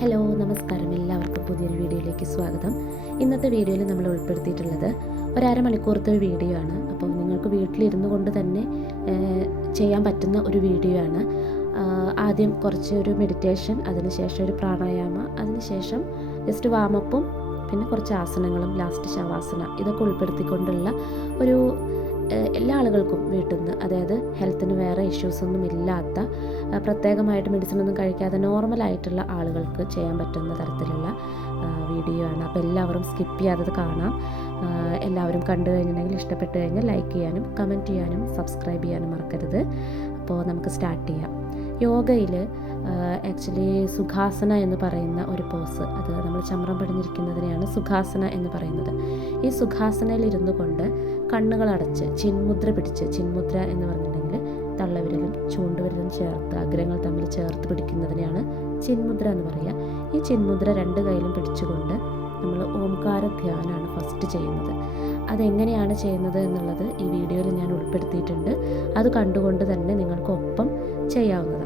Hello, നമസ്കാരം. എല്ലാവർക്കും പുതിയൊരു വീഡിയോയിലേക്ക് സ്വാഗതം. ഇന്നത്തെ വീഡിയോയിൽ നമ്മൾ ഉൾപ്പെടുത്തിയിട്ടുള്ളത് ഒരു അരമണിക്കൂറത്തെ ഒരു വീഡിയോ ആണ്. അപ്പോൾ നിങ്ങൾക്ക് വീട്ടിലിരുന്നു കൊണ്ട് തന്നെ ചെയ്യാൻ പറ്റുന്ന ഒരു വീഡിയോ ആണ്. ആദ്യം കുറച്ച് ഒരു മെഡിറ്റേഷൻ, അതിനുശേഷം ഒരു പ്രാണായാമ, അതിനുശേഷം ജസ്റ്റ് വാമപ്പും പിന്നെ കുറച്ച് ആസനങ്ങളും, ലാസ്റ്റ് ശവാസന, ഇതൊക്കെ ഉൾപ്പെടുത്തിക്കൊണ്ടുള്ള ഒരു എല്ലാ ആളുകൾക്കും വീട്ടിൽ നിന്ന്, അതായത് ഹെൽത്തിന് വേറെ ഇഷ്യൂസൊന്നും ഇല്ലാത്ത, പ്രത്യേകമായിട്ട് മെഡിസിൻ ഒന്നും കഴിക്കാതെ നോർമലായിട്ടുള്ള ആളുകൾക്ക് ചെയ്യാൻ പറ്റുന്ന തരത്തിലുള്ള വീഡിയോ ആണ്. അപ്പോൾ എല്ലാവരും സ്കിപ്പ് ചെയ്യാതെ കാണാം. എല്ലാവരും കണ്ടു കഴിഞ്ഞിട്ടുണ്ടെങ്കിൽ ഇഷ്ടപ്പെട്ട് കഴിഞ്ഞാൽ ലൈക്ക് ചെയ്യാനും കമൻറ്റ് ചെയ്യാനും സബ്സ്ക്രൈബ് ചെയ്യാനും മറക്കരുത്. അപ്പോൾ നമുക്ക് സ്റ്റാർട്ട് ചെയ്യാം. യോഗയിൽ ആക്ച്വലി സുഖാസന എന്ന് പറയുന്ന ഒരു പോസ്, അത് നമ്മൾ ചമ്രം പടിഞ്ഞിരിക്കുന്നതിനെയാണ് സുഖാസന എന്ന് പറയുന്നത്. ഈ സുഖാസനയിൽ ഇരുന്നു കൊണ്ട് കണ്ണുകളടച്ച് ചിന്മുദ്ര പിടിച്ച്, ചിന്മുദ്ര എന്ന് പറഞ്ഞിട്ടുണ്ടെങ്കിൽ തള്ളവിരലും ചൂണ്ടുവിരലും ചേർത്ത് അഗ്രങ്ങൾ തമ്മിൽ ചേർത്ത് പിടിക്കുന്നതിനെയാണ് ചിന്മുദ്ര എന്ന് പറയുക. ഈ ചിന്മുദ്ര രണ്ട് കൈയിലും പിടിച്ചുകൊണ്ട് നമ്മൾ ഓംകാര ധ്യാനമാണ് ഫസ്റ്റ് ചെയ്യുന്നത്. അതെങ്ങനെയാണ് ചെയ്യുന്നത് എന്നുള്ളത് ഈ വീഡിയോയിൽ ഞാൻ ഉൾപ്പെടുത്തിയിട്ടുണ്ട്. അത് കണ്ടുകൊണ്ട് തന്നെ നിങ്ങൾക്കൊപ്പം ചെയ്യാവുന്നതാണ്.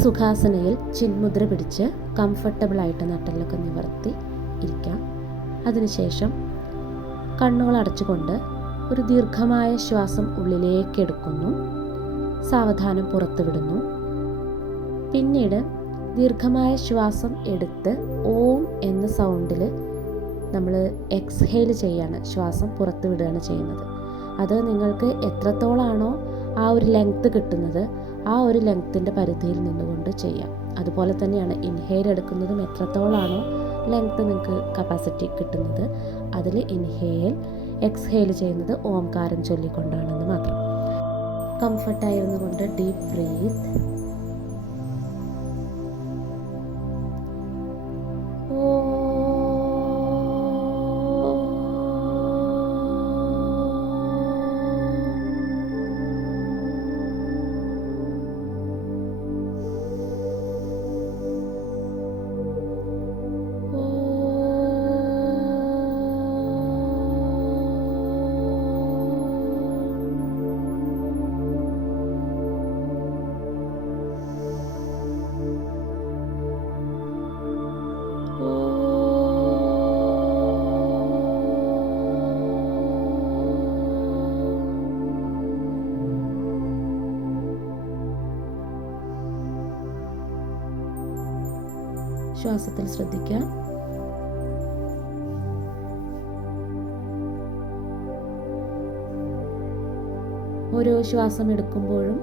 സുഖാസനയിൽ ചിന്മുദ്ര പിടിച്ച് കംഫർട്ടബിളായിട്ട് നട്ടെല്ലൊക്കെ നിവർത്തി ഇരിക്കാം. അതിനുശേഷം കണ്ണുകൾ അടച്ചുകൊണ്ട് ഒരു ദീർഘമായ ശ്വാസം ഉള്ളിലേക്ക് എടുക്കുന്നു, സാവധാനം പുറത്തു വിടുന്നു. പിന്നീട് ദീർഘമായ ശ്വാസം എടുത്ത് ഓം എന്ന സൗണ്ടിൽ നമ്മൾ എക്സ്ഹെയിൽ ചെയ്യാണ്, ശ്വാസം പുറത്തു വിടുകയാണ് ചെയ്യുന്നത്. അത് നിങ്ങൾക്ക് എത്രത്തോളാണോ ആ ഒരു ലെങ്ത്ത് കിട്ടുന്നത്, ആ ഒരു ലെങ്ത്തിൻ്റെ പരിധിയിൽ നിന്നുകൊണ്ട് ചെയ്യാം. അതുപോലെ തന്നെയാണ് ഇൻഹെയിൽ എടുക്കുന്നതും എത്രത്തോളാണോ ലെങ്ത്ത് നിങ്ങൾക്ക് കപ്പാസിറ്റി കിട്ടുന്നത്, അതിൽ ഇൻഹെയിൽ എക്സ്ഹെയിൽ ചെയ്യുന്നത് ഓംകാരം ചൊല്ലിക്കൊണ്ടാണെന്ന് മാത്രം. കംഫർട്ടായിരുന്നു കൊണ്ട് ഡീപ്പ് ബ്രീത്ത്. ശ്വാസത്തിൽ ശ്രദ്ധിക്കാം. ഓരോ ശ്വാസം എടുക്കുമ്പോഴും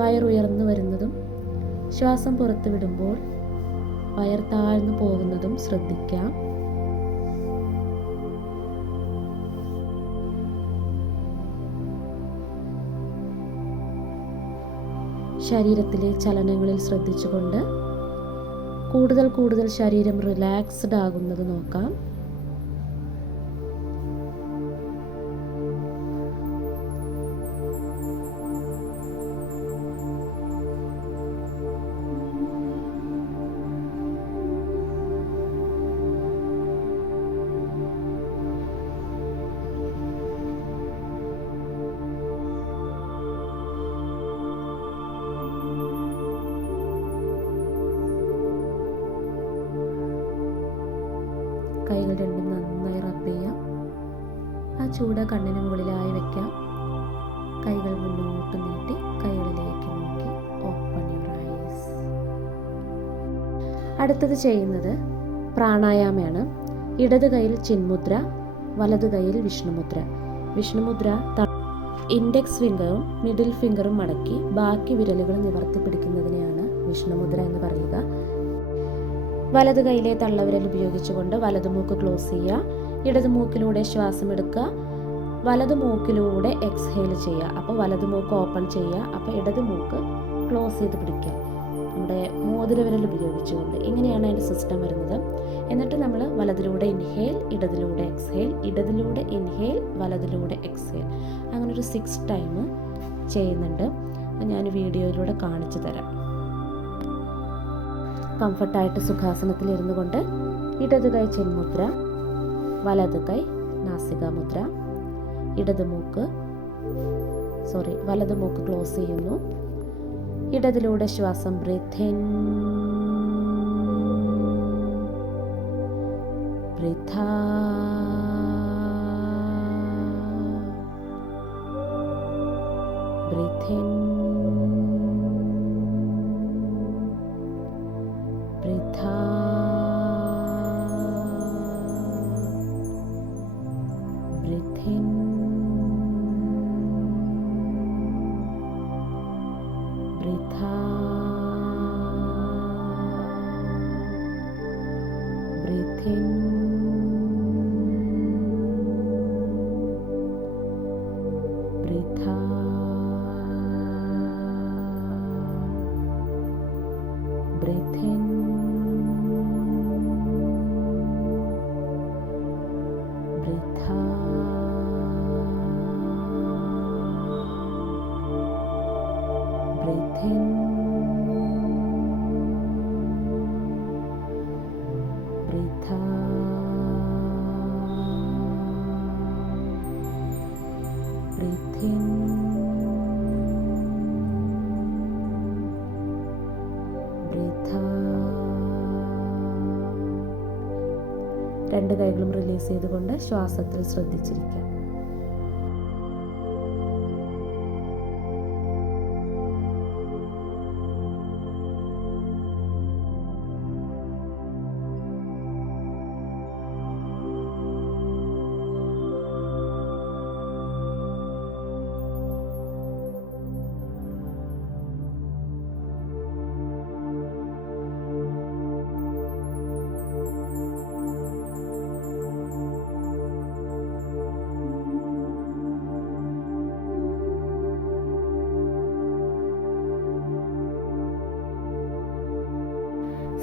വയറുയർന്നു വരുന്നതും ശ്വാസം പുറത്തു വിടുമ്പോൾ വയർ താഴ്ന്നു പോകുന്നതും ശ്രദ്ധിക്കാം. ശരീരത്തിലെ ചലനങ്ങളിൽ ശ്രദ്ധിച്ചുകൊണ്ട് കൂടുതൽ ശരീരം റിലാക്സ്ഡ് ആകുന്നത് നോക്കാം. കൈകൾ രണ്ടും നന്നായി റബ്ബ് ചെയ്യാം. ആ ചൂട് കണ്ണിന് മുകളിലായി വയ്ക്കാം. കൈകൾ മുന്നോട്ട് നീട്ടി കൈകളിലേക്ക് നോക്കി ഓപ്പൺ യുവർ ഐസ്. അടുത്തത് ചെയ്യുന്നത് പ്രാണായാമയാണ്. ഇടത് കൈയിൽ ചിന്മുദ്ര, വലത് കൈയിൽ വിഷ്ണുമുദ്ര. വിഷ്ണുമുദ്ര ഇൻഡെക്സ് ഫിംഗറും മിഡിൽ ഫിംഗറും മടക്കി ബാക്കി വിരലുകൾ നിവർത്തി പിടിക്കുന്നതിനെയാണ് വിഷ്ണുമുദ്ര എന്ന് പറയുക. വലത് കൈയിലെ തള്ളവിരൽ ഉപയോഗിച്ചുകൊണ്ട് വലത് മൂക്ക് ക്ലോസ് ചെയ്യുക. ഇടത് മൂക്കിലൂടെ ശ്വാസം എടുക്കുക, വലത് മൂക്കിലൂടെ എക്സ്ഹെയിൽ ചെയ്യുക. അപ്പോൾ വലത് മൂക്ക് ഓപ്പൺ ചെയ്യുക, അപ്പോൾ ഇടത് മൂക്ക് ക്ലോസ് ചെയ്ത് പിടിക്കുക നമ്മുടെ മോതിരവിരൽ ഉപയോഗിച്ചുകൊണ്ട്. ഇങ്ങനെയാണ് അതിൻ്റെ സിസ്റ്റം വരുന്നത്. എന്നിട്ട് നമ്മൾ വലതിലൂടെ ഇൻഹെയിൽ, ഇടതിലൂടെ എക്സ്ഹെയിൽ, ഇടതിലൂടെ ഇൻഹെയിൽ, വലതിലൂടെ എക്സ്ഹെയിൽ, അങ്ങനെ ഒരു 6 ടൈം ചെയ്യുന്നുണ്ട്. ഞാൻ വീഡിയോയിലൂടെ കാണിച്ചു തരാം. കംഫർട്ടായിട്ട് സുഖാസനത്തിൽ ഇരുന്നു കൊണ്ട് ഇടത് കൈ ചിന്മുദ്ര, വലത് കൈ നാസികാമുദ്ര, വലത് മൂക്ക് ക്ലോസ് ചെയ്യുന്നു. ഇടതിലൂടെ ശ്വാസം breathe in, breathe out, breathe in, breathe out, breathe in, breathe out, breathe in, breathe out, breathe in, breathe out, breathe in, breathe out, breathe in, breathe out. രണ്ട് കൈകളും റിലീസ് ചെയ്തുകൊണ്ട് ശ്വാസത്തിൽ ശ്രദ്ധിച്ചിരിക്കാം.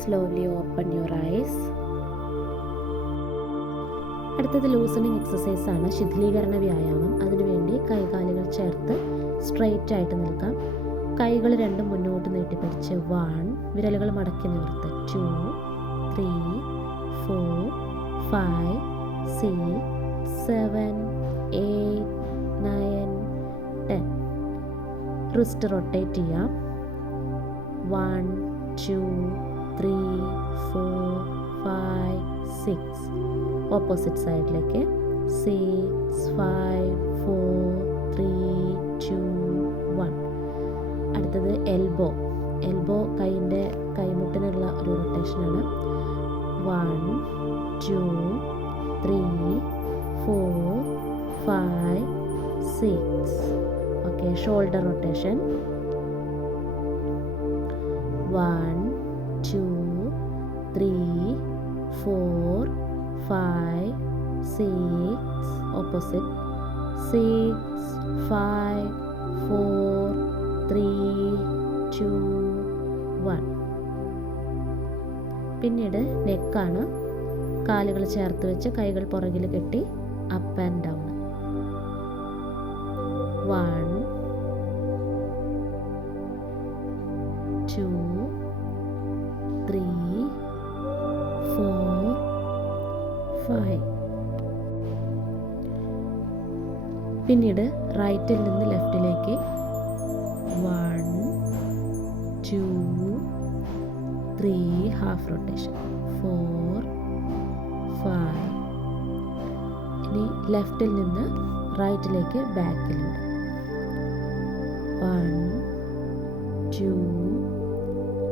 Slowly open your eyes. അടുത്തത് loosening exercise ആണ്, ശിഥിലീകരണ വ്യായാമം. അതിനുവേണ്ടി കൈകാലുകൾ ചേർത്ത് straight ആയിട്ട് നിൽക്കാം. കൈകൾ രണ്ടും മുന്നോട്ട് നീട്ടിപ്പിടിച്ച് 1, വിരലുകൾ മടക്കി നിവർത്ത് 2, 3, 4, 5, 6, 7, 8, 9, 10. റിസ്റ്റ് റൊട്ടേറ്റ് ചെയ്യാം. 1, 2, 3, 4, 5, 6. ഓപ്പോസിറ്റ് സൈഡിലേക്ക് 6, 5, 4, 3, 2, 1. അടുത്തത് എൽബോ. കൈയിൻ്റെ കൈമുട്ടിനുള്ള ഒരു റൊട്ടേഷനാണ്. 1, 2, 3, 4, 5, 6. Okay, shoulder rotation. 1, 2, 3, 4, 5, 6. Opposite. 6, 5, 4, 3, 2, 1. പിന്നീട് നെക്കാണ്. കാലുകൾ ചേർത്ത് വെച്ച് കൈകൾ പുറകിൽ കെട്ടി അപ്പ് ആൻഡ് ഡൗൺ. 1, 2, 3, 4, 5. പിന്നീട് റൈറ്റിൽ നിന്ന് ലെഫ്റ്റിലേക്ക് 1, 2, 3, ഹാഫ് റൊട്ടേഷൻ. 4, 5. ഇനി ലെഫ്റ്റിൽ നിന്ന് റൈറ്റിലേക്ക് ബാക്കിലൂടെ 1, 2,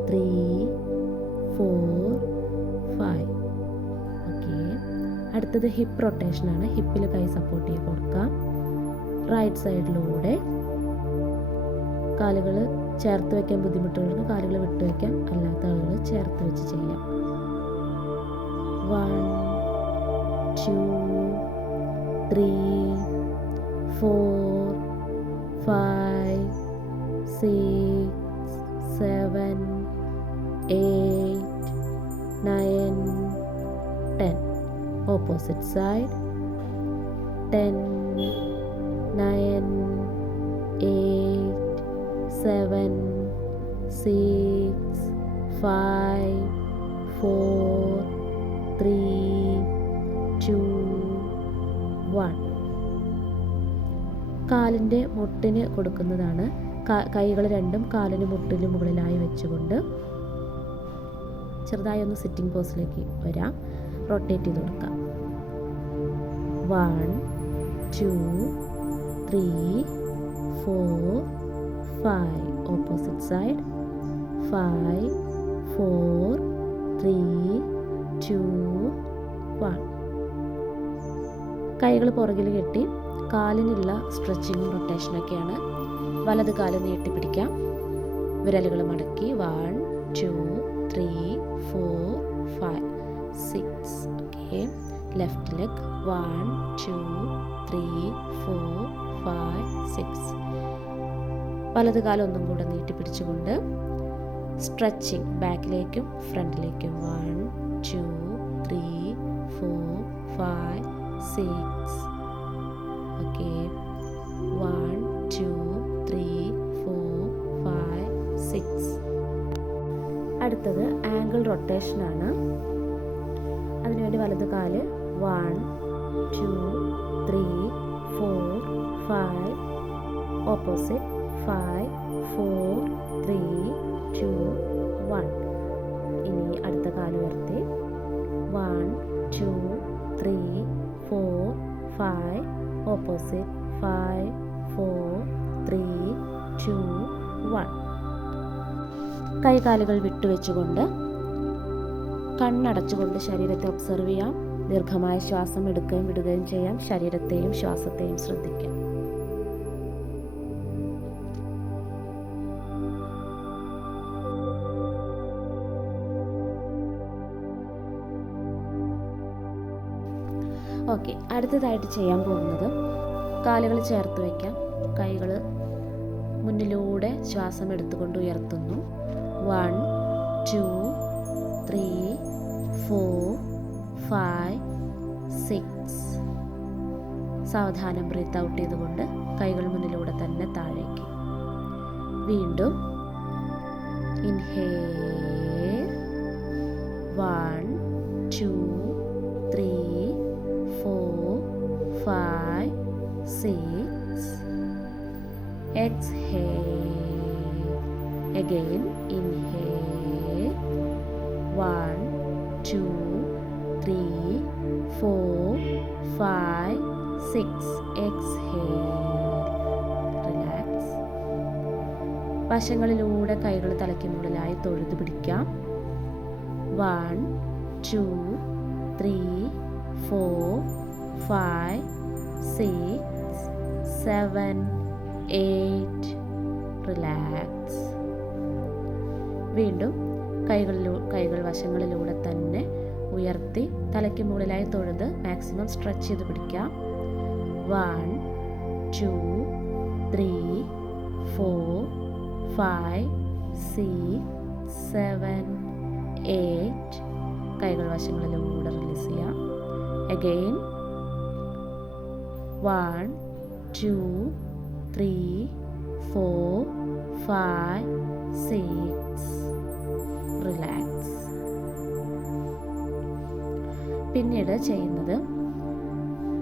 3, 4, 5. ഓക്കെ, അടുത്തത് ഹിപ്പ് റൊട്ടേഷനാണ്. ഹിപ്പിൽ കൈ സപ്പോർട്ട് ചെയ്ത് കൊടുക്കാം. റൈറ്റ് സൈഡിലൂടെ കാലുകൾ ചേർത്ത് വയ്ക്കാൻ ബുദ്ധിമുട്ടുള്ളവർക്ക് കാലുകൾ വിട്ട് വയ്ക്കാം, അല്ലാത്ത ആളുകൾ ചേർത്ത് വെച്ച് ചെയ്യാം. 1, 2, 3, 4, 5, 6, 7, 8, 9, 10. Opposite side. 10, 9, 8, 7, 6, 5, 4, 3, 2, 1. കാലിൻ്റെ മുട്ടിന് കൊടുക്കുന്നതാണ്. കൈകൾ രണ്ടും കാലിന് മുട്ടിന് മുകളിലായി വെച്ചുകൊണ്ട് ചെറുതായി ഒന്ന് സിറ്റിംഗ് പോസിലേക്ക് വരാം. റൊട്ടേറ്റ് ചെയ്ത് കൊടുക്കാം. 1 2 3 4 5. Opposite side. 5 4 3 2 1. കൈകൾ പുറകിൽ കെട്ടി കാലിനുള്ള സ്ട്രെച്ചിങ്ങും റൊട്ടേഷനൊക്കെയാണ്. വലത് കാല് നീട്ടിപ്പിടിക്കാം. വിരലുകൾ മടക്കി 1 2 3 4 5 6. ഓക്കെ. Left leg 1 2 3 4 5 6. വലത് കാലം ഒന്നും കൂടെ നീട്ടിപ്പിടിച്ചുകൊണ്ട് സ്ട്രെച്ചിങ് ബാക്കിലേക്കും ഫ്രണ്ടിലേക്കും 1 2 3 4 5 6. ഓക്കെ. 1 2 3 4 5 6. അടുത്തത് ആംഗിൾ റൊട്ടേഷനാണ്. അതിനുവേണ്ടി വലത് കാല് 1 2 3 4 5. ഓപ്പോസിറ്റ് 5 4 3 2 1. ഇനി അടുത്ത കാല് ഉയർത്തി 1 2 3 4 5. ഓപ്പോസിറ്റ് 5 4 3 2 1. കൈകാലുകൾ വിട്ടുവെച്ചുകൊണ്ട് കണ്ണടച്ചുകൊണ്ട് ശരീരത്തെ ഒബ്സർവ് ചെയ്യാം. ദീർഘമായ ശ്വാസം എടുക്കുകയും വിടുകയും ചെയ്യാം. ശരീരത്തെയും ശ്വാസത്തെയും ശ്രദ്ധിക്കാം. ഓക്കെ. അടുത്തതായിട്ട് ചെയ്യാൻ പോകുന്നത് കാലുകൾ ചേർത്ത് വയ്ക്കാം. കൈകൾ മുന്നിലൂടെ ശ്വാസം എടുത്തുകൊണ്ട് ഉയർത്തുന്നു. 1 2 3 4 5 6. സാവധാനം ബ്രീത്ത് ഔട്ട് ചെയ്തുകൊണ്ട് കൈകൾ മുന്നിലൂടെ തന്നെ താഴേക്ക്. വീണ്ടും inhale 1 2 3 4 5 6. Exhale. Again inhale 1 2 3 4 5 6. Exhale. Relax. വശങ്ങളിലൂടെ കൈകൾ തലയ്ക്ക് മുകളിലായി തൊഴുതു പിടിക്കാം. 1 2 3 4 5 6 7 8. റിലാക്സ്. വീണ്ടും കൈകൾ വശങ്ങളിലൂടെ തന്നെ ഉയർത്തി തലയ്ക്ക് മുകളിലായി തൊഴുത് മാക്സിമം സ്ട്രെച്ച് ചെയ്ത് പിടിക്കാം. 1 2 3 4 5 6 7 8. കൈകൾ വശങ്ങളിലൂടെ റിലീസ് ചെയ്യാം. അഗെയിൻ 1 2 3 4 5 6. റിലാക്സ്. പിന്നീട് ചെയ്യുന്നത്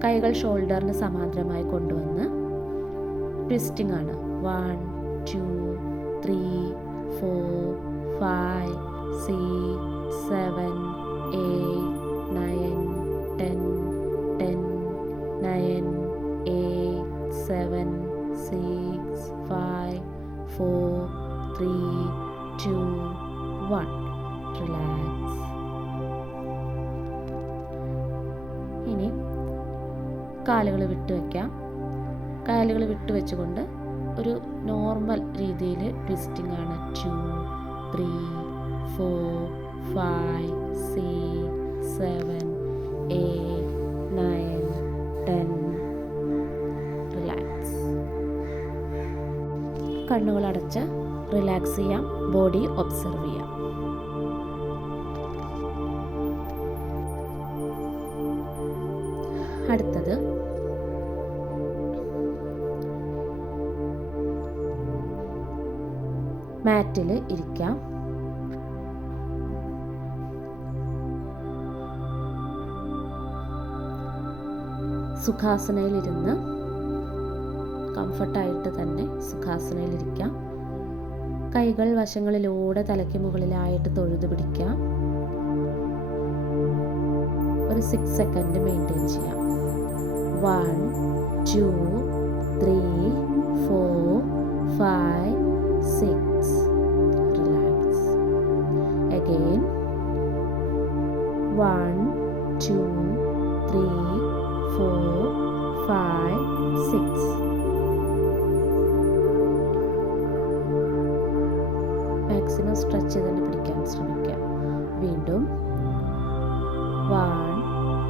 കൈകൾ ഷോൾഡറിന് സമാന്തരമായി കൊണ്ടുവന്ന് ട്വിസ്റ്റിംഗ് ആണ്. 1 2 3 4 5 6 7 8 9 10 10 9 8 7 6 5 4 3 2 1. റിലാക്സ്. ഇനി കാലുകൾ വിട്ടുവെക്കാം. കാലുകൾ വിട്ടുവെച്ചുകൊണ്ട് ഒരു നോർമൽ രീതിയിൽ ട്വിസ്റ്റിംഗ് ആണ്. 2 3 4 5 6 7 8 9 10. റിലാക്സ്. കണ്ണുകൾ അടച്ച് റിലാക്സ് ചെയ്യാം. ബോഡി ഒബ്സർവ് ചെയ്യാം. അടുത്തത് മാറ്റിൽ ഇരിക്കാം. സുഖാസനയിലിരുന്ന് കംഫർട്ടായിട്ട് തന്നെ സുഖാസനയിലിരിക്കാം. കൈകൾ വശങ്ങളിലൂടെ തലയ്ക്ക് മുകളിലായിട്ട് തൊഴുതു പിടിക്കാം. ഒരു 6 സെക്കൻഡ് മെയിൻറ്റെയിൻ ചെയ്യാം. 1 2 3 4 5 6. Relax. Again. 1 2 3 4 5 6. മാക്സിമം സ്ട്രെച്ച് ചെയ്ത് തന്നെ പിടിക്കാൻ ശ്രമിക്കാം. വീണ്ടും 1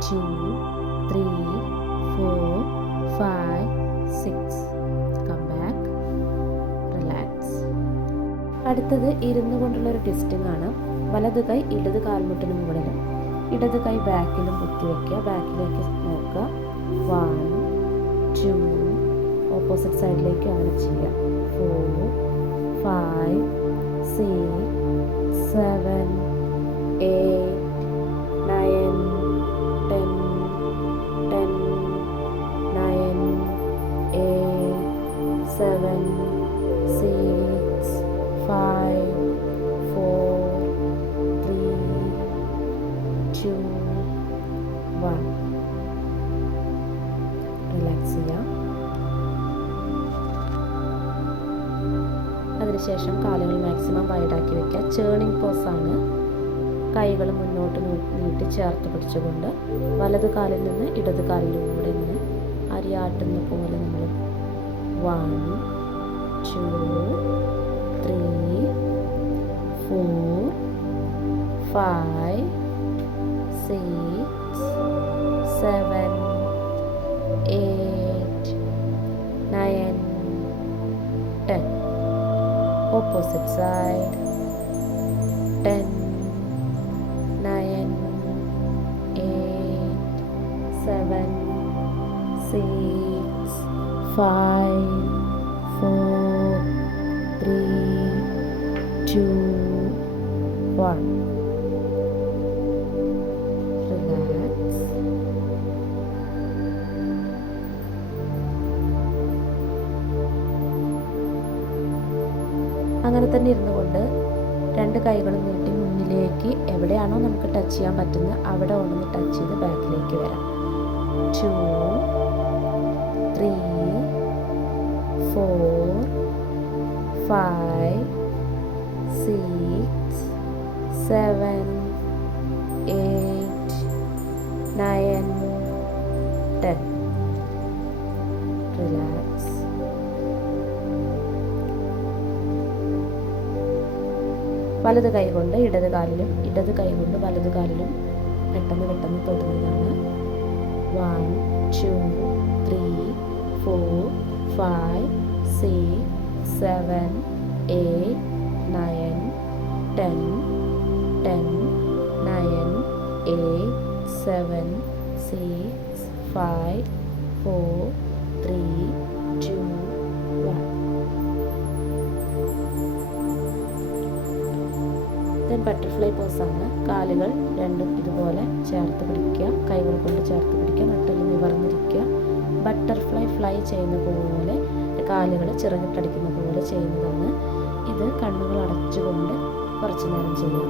2 3 4 5 6. Come back. റിലാക്സ്. അടുത്തത് ഇരുന്നു കൊണ്ടുള്ളൊരു ട്വിസ്റ്റിംഗ് ആണ്. വലത് കൈ ഇടത് കാൽമുട്ടിന് മുകളിലും ഇടത് കൈ ബാക്കിലും കുത്തിവെക്കുക. ബാക്കിലേക്ക് നോക്കുക. 1 2. ഓപ്പോസിറ്റ് സൈഡിലേക്ക് അങ്ങനെ ചെയ്യുക. 4 5 6 7 8 9 10 10 9 8 7 6 5 4 3 2 1. റിലാക്സ് ചെയ്യാം. അതിനുശേഷം കാലുകൾ മാക്സിമം വൈഡാക്കി വയ്ക്കുക. ചേണിങ് പോസാണ്. കൈകൾ മുന്നോട്ട് നീട്ടി ചേർത്ത് പിടിച്ചുകൊണ്ട് വലത് കാലിൽ നിന്ന് ഇടത് കാലിലൂടെ ഇങ്ങനെ അരിയാട്ടുന്ന പോലെ നമ്മൾ 1 2 3 4 5 6 7 8 9 10. Opposite side. 10 9 8 7 6 5 4 3 2 1. Relax. അങ്ങനെ തന്നെ ഇരുന്നു കൊണ്ട് രണ്ട് കൈകളും നീട്ടി മുന്നിലേക്ക് എവിടെയാണോ നമുക്ക് ടച്ച് ചെയ്യാൻ പറ്റുന്നത് അവിടെ ഒന്ന് ടച്ച് ചെയ്ത് ബാക്കിലേക്ക് വരാം. 2 3 4 5 6 7 8 9 10. റിലാക്സ്. വലത് കൈ കൊണ്ട് ഇടത് കാലിലും ഇടത് കൈ കൊണ്ട് വലത് കാലിലും പെട്ടെന്ന് പെട്ടെന്ന് തൊടുന്നതാണ്. 1 2 3 4 5 6 7 8 9 10 10 9 8 7 6 5 4 3 2 1. ബട്ടർഫ്ലൈ പോസാണ്. കാലുകൾ രണ്ടും ഇതുപോലെ ചേർത്ത് പിടിക്കുക. കൈകൾ കൊണ്ട് ചേർത്ത് പിടിക്കുക. നട്ടെല്ല് നിവർന്നിരിക്കുക. ബട്ടർഫ്ലൈ ഫ്ലൈ ചെയ്യുന്ന പോലെ കാലുകൾ ചിറകിട്ടടിക്കുന്ന പോലെ ചെയ്യുന്നതാണ്. ഇത് കണ്ണുകൾ അടച്ചുകൊണ്ട് കുറച്ചു നേരം ചെയ്യാം.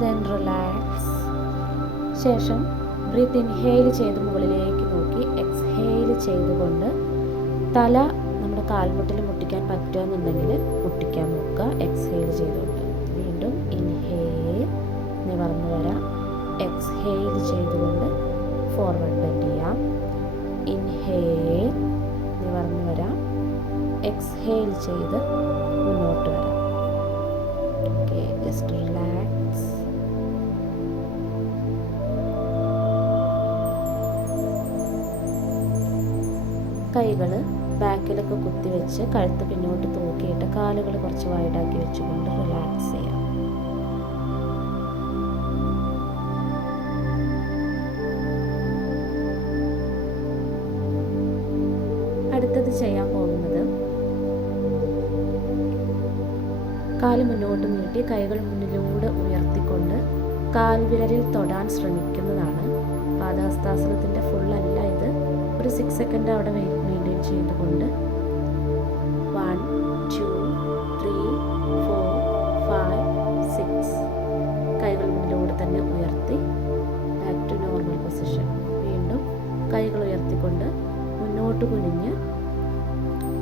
then relax. ശേഷം ബ്രീത്ത് ഇൻഹെയിൽ ചെയ്ത് മുകളിലേക്ക് നോക്കി എക്സ്ഹെയിൽ ചെയ്തുകൊണ്ട് തല നമ്മുടെ കാൽമുട്ടിൽ മുട്ടിക്കാൻ പറ്റുമെന്നുണ്ടെങ്കിൽ മുട്ടിക്കാൻ നോക്കുക. എക്സ്ഹെയിൽ ചെയ്തുകൊണ്ട് വീണ്ടും ഇൻഹെയിൽ നിവർന്നു വരാം. എക്സ്ഹെയിൽ ചെയ്തുകൊണ്ട് ഫോർവേഡ് ബെൻഡ് ചെയ്യാം. ഇൻഹേൽ, നിവർന്ന് വരാം. എക്സ്ഹേൽ ചെയ്ത് മുന്നോട്ട് വരാം. Okay, just relax. കൈകൾ ബാക്കിലൊക്കെ കുത്തിവെച്ച് കഴുത്ത് പിന്നോട്ട് തൂക്കിയിട്ട് കാലുകൾ കുറച്ച് വൈഡാക്കി വെച്ചുകൊണ്ട് റിലാക്സ് ചെയ്യാം. അടുത്തത് ചെയ്യാൻ പോകുന്നത്, കാല് മുന്നോട്ട് നീട്ടി കൈകൾ മുന്നിലൂടെ ഉയർത്തിക്കൊണ്ട് കാൽവിരലിൽ തൊടാൻ ശ്രമിക്കുന്നതാണ്. പാദഹസ്താസനത്തിൻ്റെ ഫുള്ളല്ല ഇത്. ഒരു 6 സെക്കൻഡ് അവിടെ മെയിൻറ്റെയിൻ ചെയ്തുകൊണ്ട് 1 2 3 4 5 6 കൈകൾ മുന്നിലൂടെ തന്നെ ഉയർത്തി ബാക്ക് ടു നോർമൽ പൊസിഷൻ. വീണ്ടും കൈകൾ ഉയർത്തിക്കൊണ്ട് മുന്നോട്ട് കുനിഞ്ഞ്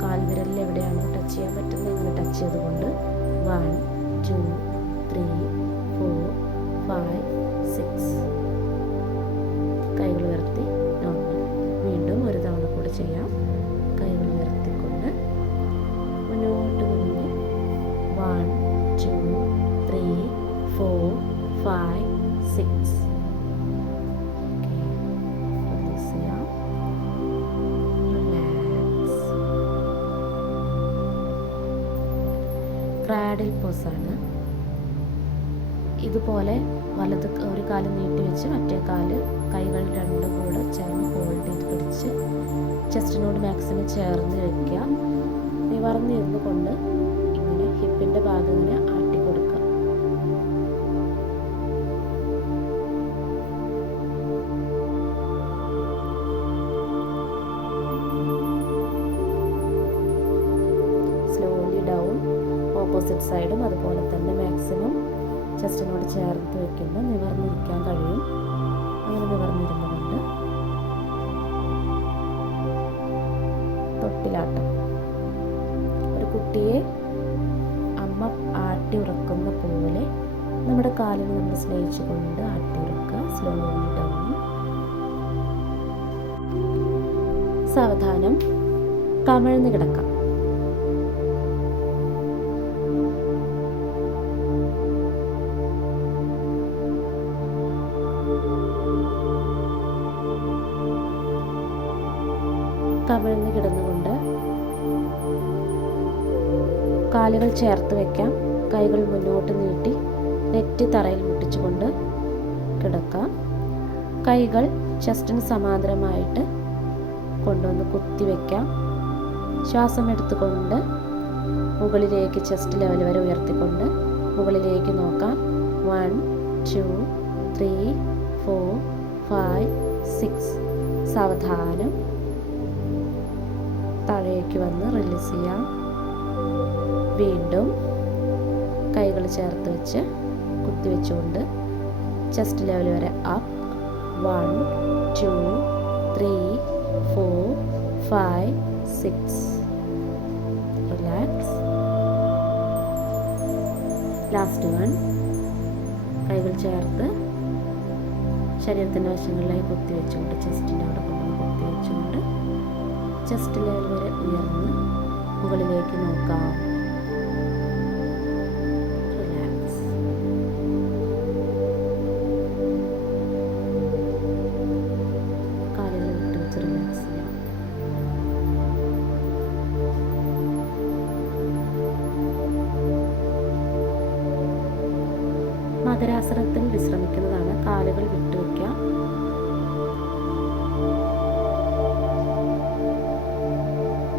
കാൽവിരലിൽ എവിടെയാണോ ടച്ച് ചെയ്യാൻ പറ്റുന്നത് അങ്ങനെ ടച്ച് ചെയ്തുകൊണ്ട് 1 2 3 4 5 6 കൈകൾ ഉയർത്തി നോർമൽ. വീണ്ടും ഒരു തവണ കൂടെ ചെയ്യാം. കൈകൾ ഉയർത്തിക്കൊണ്ട് മുന്നോട്ട് കുനിഞ്ഞ് 1 2 3 4 5 6 ക്രാഡിൽ പോസാണ്. ഇതുപോലെ വലത് ഒരു കാല് നീട്ടി വെച്ച് മറ്റേ കാല് കൈകൾ രണ്ടും കൂടെ ചേർന്ന് ഹോൾഡ് ചെയ്ത് പിടിച്ച് ചെസ്റ്റിനോട് മാക്സിമം ചേർന്ന് വയ്ക്കുക. നിവർന്നിരുന്നു കൊണ്ട് ഇങ്ങനെ ഹിപ്പിൻ്റെ ഭാഗം ഇങ്ങനെ ആട്ടി കൊടുക്കുക. Slowly down. ഓപ്പോസിറ്റ് സൈഡും അതുപോലെ തന്നെ മാക്സിമം ചെസ്റ്റിനോട് ചേർത്ത് വയ്ക്കുമ്പോൾ നിവർന്നിരിക്കാൻ കഴിയും. അങ്ങനെ നിവർന്നിരുന്നുകൊണ്ട് തൊട്ടിലാട്ടം. ഒരു കുട്ടിയെ അമ്മ ആട്ടി ഉറക്കുന്ന പോലെ നമ്മുടെ കാലിന് നമ്മൾ സ്നേഹിച്ചുകൊണ്ട് ആട്ടി ഉറക്കുക. Slowly down. സാവധാനം കമിഴ്ന്ന് കിടക്കാം. കമിഴ്ന്ന് കിടന്നുകൊണ്ട് കാലുകൾ ചേർത്ത് വയ്ക്കാം. കൈകൾ മുന്നോട്ട് നീട്ടി നെറ്റ് തറയിൽ മുട്ടിച്ചുകൊണ്ട് കിടക്കാം. കൈകൾ ചെസ്റ്റിന് സമാന്തരമായിട്ട് കൊണ്ടുവന്ന് കുത്തിവെക്കാം. ശ്വാസം എടുത്തുകൊണ്ട് മുകളിലേക്ക് ചെസ്റ്റ് ലെവൽ വരെ ഉയർത്തിക്കൊണ്ട് മുകളിലേക്ക് നോക്കാം. 1 2 3 4 5 6 സാവധാനം താഴേക്ക് വന്ന് റിലീസ് ചെയ്യാം. വീണ്ടും കൈകൾ ചേർത്ത് വെച്ച് കുത്തിവെച്ചുകൊണ്ട് ചെസ്റ്റ് ലെവൽ വരെ അപ്പ്. 1 2 3 4 5 6 റിലാക്സ്. Last one. കൈകൾ ചേർത്ത് ശരീരത്തിൻ്റെ വശങ്ങളിലായി കുത്തിവെച്ചുകൊണ്ട് ചെസ്റ്റിൻ്റെ അവിടെ കൊണ്ടുവന്ന് കുത്തിവെച്ചുകൊണ്ട് ചെസ്റ്റ് ലെവൽ വരെ ഉയർന്ന് മുകളിലേക്ക് നോക്കാം. റിലാക്സ്. കാലുകൾ വിട്ട് വെച്ച് റിലാക്സ് ചെയ്യാം. മകരാസനത്തിൽ വിശ്രമിക്കുന്നതാണ്. കാലുകൾ വിട്ടുവയ്ക്കാം.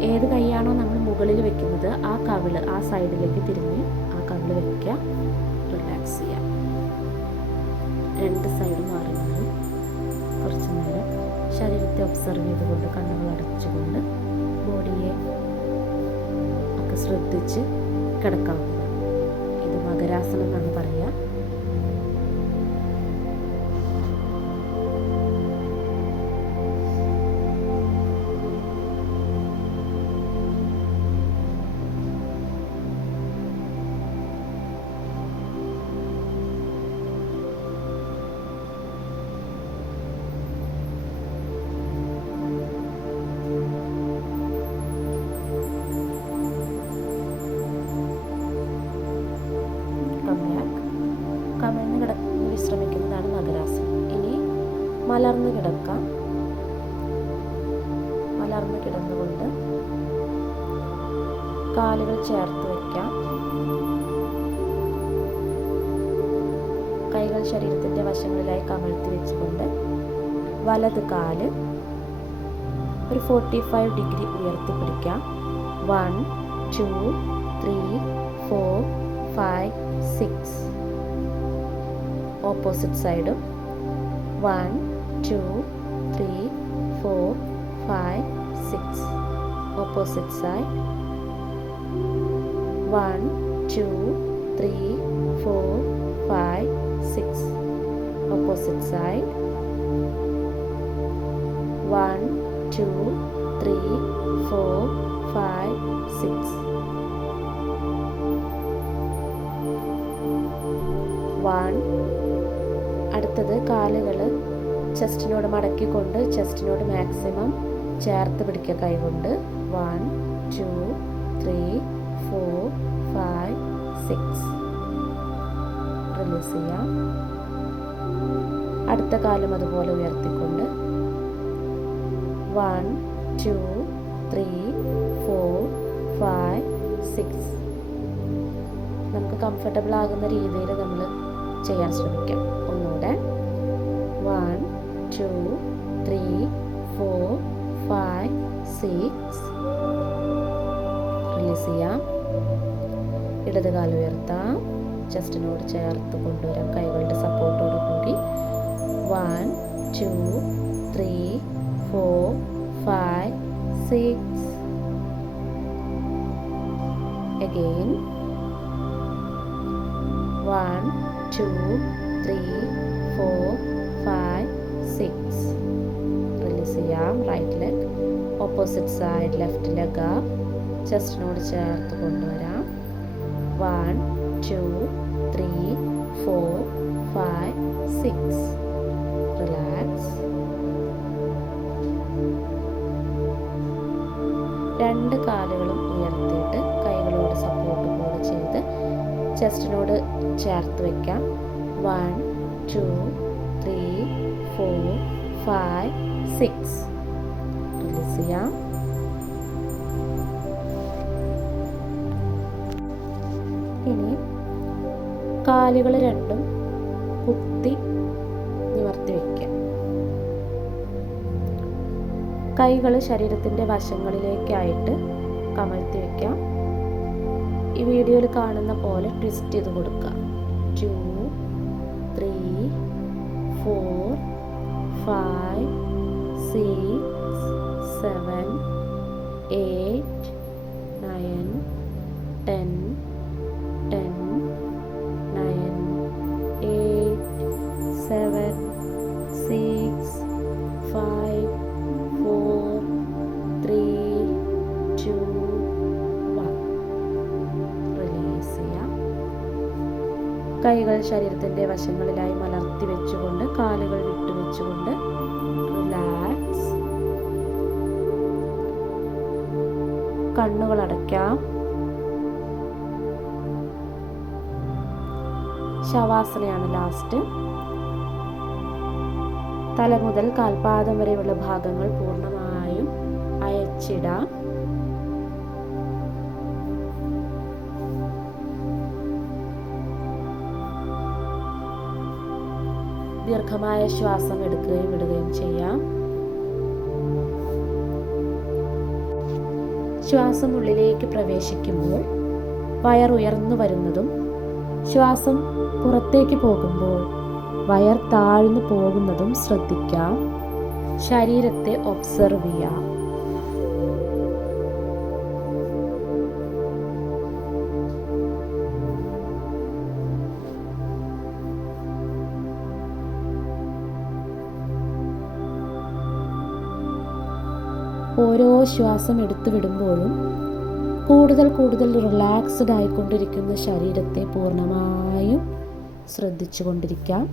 ഏത് കൈയാണോ നമ്മൾ മുകളിൽ വെക്കുന്നത് ആ കവിള് ആ സൈഡിലേക്ക് തിരിഞ്ഞ് ആ കവിള് വെക്കുക. റിലാക്സ് ചെയ്യാം. രണ്ട് സൈഡ് മാറി മാറി കുറച്ച് നേരം ശരീരത്തെ ഒബ്സർവ് ചെയ്തുകൊണ്ട് കണ്ണുകൾ അടച്ചുകൊണ്ട് ബോഡിയെ ഒക്കെ ശ്രദ്ധിച്ച് കിടക്കാവുന്നതാണ്. ഇത് മകരാസനം എന്നാണ് പറയുക. മലർന്ന് കിടക്കാം. മലർന്ന് കിടന്നുകൊണ്ട് കാലുകൾ ചേർത്ത് വയ്ക്കാം. കൈകൾ ശരീരത്തിൻ്റെ വശങ്ങളിലായി കമഴ്ത്തി വെച്ചുകൊണ്ട് വലത് കാല് ഒരു 45 ഡിഗ്രി ഉയർത്തി പിടിക്കാം. 1 2 3 4 5 6. ഓപ്പോസിറ്റ് സൈഡും 1 2 3 4 5 6. Opposite side 1 2 3 4 5 6. Opposite side 1 2 3 4 5 6. 1. അടുത്തത് കാലുകൾ ചെസ്റ്റിനോട് മടക്കിക്കൊണ്ട് ചെസ്റ്റിനോട് മാക്സിമം ചേർത്ത് പിടിക്കുക കൈകൊണ്ട്. 1 2 3 4 5 6. റിലീസ് ചെയ്യാം. അടുത്ത കാലും അതുപോലെ ഉയർത്തിക്കൊണ്ട് 1 2 3 4 5 6. നമുക്ക് കംഫർട്ടബിൾ ആകുന്ന രീതിയിൽ നമ്മൾ ചെയ്യാൻ ശ്രമിക്കാം. ഒന്നുകൂടെ 1 2 3 4 5 6. റിലീസ് ചെയ്യാം. ഇടത് കാല് ഉയർത്താം. ചെസ്റ്റിനോട് ചേർത്ത് കൊണ്ടുവരാം കൈകളുടെ സപ്പോർട്ടോട് കൂടി. 1 2 3 4 5 6. Again 1 2 3 4 5 6. റിലീസ് ചെയ്യാം. Right leg. Opposite side left leg up. ചെസ്റ്റിനോട് ചേർത്ത് കൊണ്ടുവരാം. 1 2 3 4 5 6. റിലാക്സ്. രണ്ട് കാലുകളും ഉയർത്തിയിട്ട് കൈകളോട് സപ്പോർട്ട് കൂടെ ചെയ്ത് ചെസ്റ്റിനോട് ചേർത്ത് വയ്ക്കാം. 1 2 3 4 5 6. റിലീസ് ചെയ്യാം. ഇനി കാലുകൾ രണ്ടും കുത്തി നിവർത്തി വയ്ക്കുക. കൈകൾ ശരീരത്തിൻ്റെ വശങ്ങളിലേക്കായിട്ട് കമഴ്ത്തി വയ്ക്കാം. ഈ വീഡിയോയിൽ കാണുന്ന പോലെ ട്വിസ്റ്റ് ചെയ്ത് കൊടുക്കുക. 2 3 4 5 6 7 8 9 10 10 9 8 7 6 5 4 3 2 1. റിലീസ് ചെയ്യാം. കൈകൾ ശരീരത്തിൻ്റെ വശങ്ങളിലായി മലർത്തി വെച്ചുകൊണ്ട് കാലുകൾ വിട്ടുവെച്ചുകൊണ്ട് റിലാക്സ്. കണ്ണുകൾ അടയ്ക്കാം. ശവാസനയാണ് ലാസ്റ്റ്. തല മുതൽ കാൽപാദം വരെയുള്ള ഭാഗങ്ങൾ പൂർണ്ണമായും അയച്ചിടാം. ദീർഘമായ ശ്വാസം എടുക്കുകയും വിടുകയും ചെയ്യാം. ശ്വാസം ഉള്ളിലേക്ക് പ്രവേശിക്കുമ്പോൾ വയർ ഉയർന്നു വരുന്നതും ശ്വാസം പുറത്തേക്ക് പോകുമ്പോൾ വയർ താഴ്ന്നു പോകുന്നതും ശ്രദ്ധിക്കാം. ശരീരത്തെ ഒബ്സർവ് ചെയ്യാം. ഓരോ ശ്വാസം എടുത്തു വിടുമ്പോഴും കൂടുതൽ റിലാക്സ്ഡ് ആയിക്കൊണ്ടിരിക്കുന്ന ശരീരത്തെ പൂർണ്ണമായും ശ്രദ്ധിച്ചു കൊണ്ടിരിക്കാം.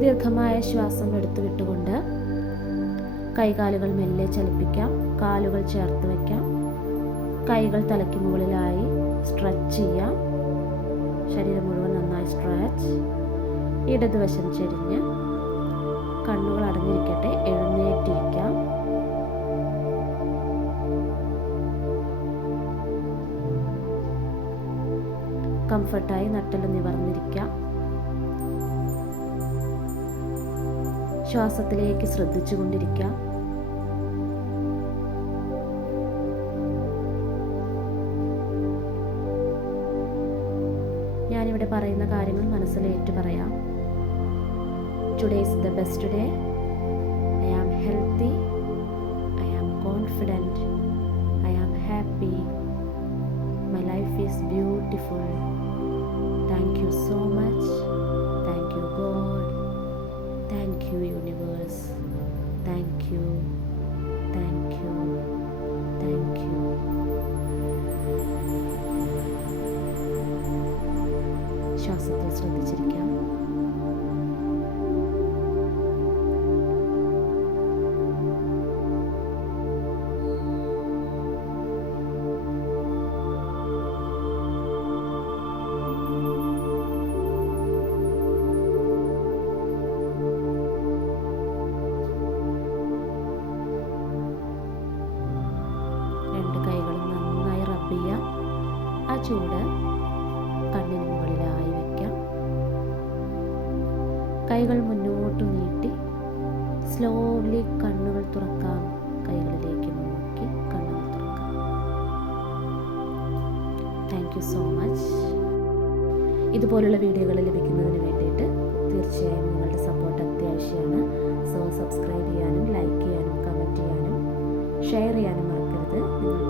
ദീർഘമായ ശ്വാസം എടുത്തു വിട്ടുകൊണ്ട് കൈകാലുകൾ മെല്ലെ ചലിപ്പിക്കാം. കാലുകൾ ചേർത്ത് വയ്ക്കാം. കൈകൾ തലയ്ക്ക് മുകളിലായി സ്ട്രെച്ച് ചെയ്യാം. ശരീരം മുഴുവൻ നന്നായി സ്ട്രെച്ച്. ഇടതുവശം ചെരിഞ്ഞ് കണ്ണുകൾ അടഞ്ഞിരിക്കട്ടെ. എഴുന്നേറ്റിരിക്കാം. കംഫർട്ടായി നട്ടെല്ല് നിവർന്നിരിക്കാം. ശ്വാസത്തിലേക്ക് ശ്രദ്ധിച്ചുകൊണ്ടിരിക്കാം. ഞാനിവിടെ പറയുന്ന കാര്യങ്ങൾ മനസ്സിലേറ്റ് പറയാം. Today is the best day. I am healthy. I am confident. I am happy. My life is beautiful. Thank you so much. Thank you God. Thank you universe. Thank you. Thank you. Thank you. ശ്വാസത്തിൽ ശ്രദ്ധിച്ചിരിക്കാം. ആ ചൂട് കണ്ണിന് മുകളിലായി വയ്ക്കാം. കൈകൾ മുന്നോട്ട് നീട്ടി slowly കണ്ണുകൾ തുറക്കാം. കൈകളിലേക്ക് നോക്കി കണ്ണുകൾ തുറക്കാം. Thank you so much. ഇതുപോലുള്ള വീഡിയോകൾ ലഭിക്കുന്നതിന് വേണ്ടിയിട്ട് തീർച്ചയായും നിങ്ങളുടെ സപ്പോർട്ട് അത്യാവശ്യമാണ്. സോ സബ്സ്ക്രൈബ് ചെയ്യാനും ലൈക്ക് ചെയ്യാനും കമൻറ്റ് ചെയ്യാനും ഷെയർ ചെയ്യാനും മറക്കരുത്. നിങ്ങൾ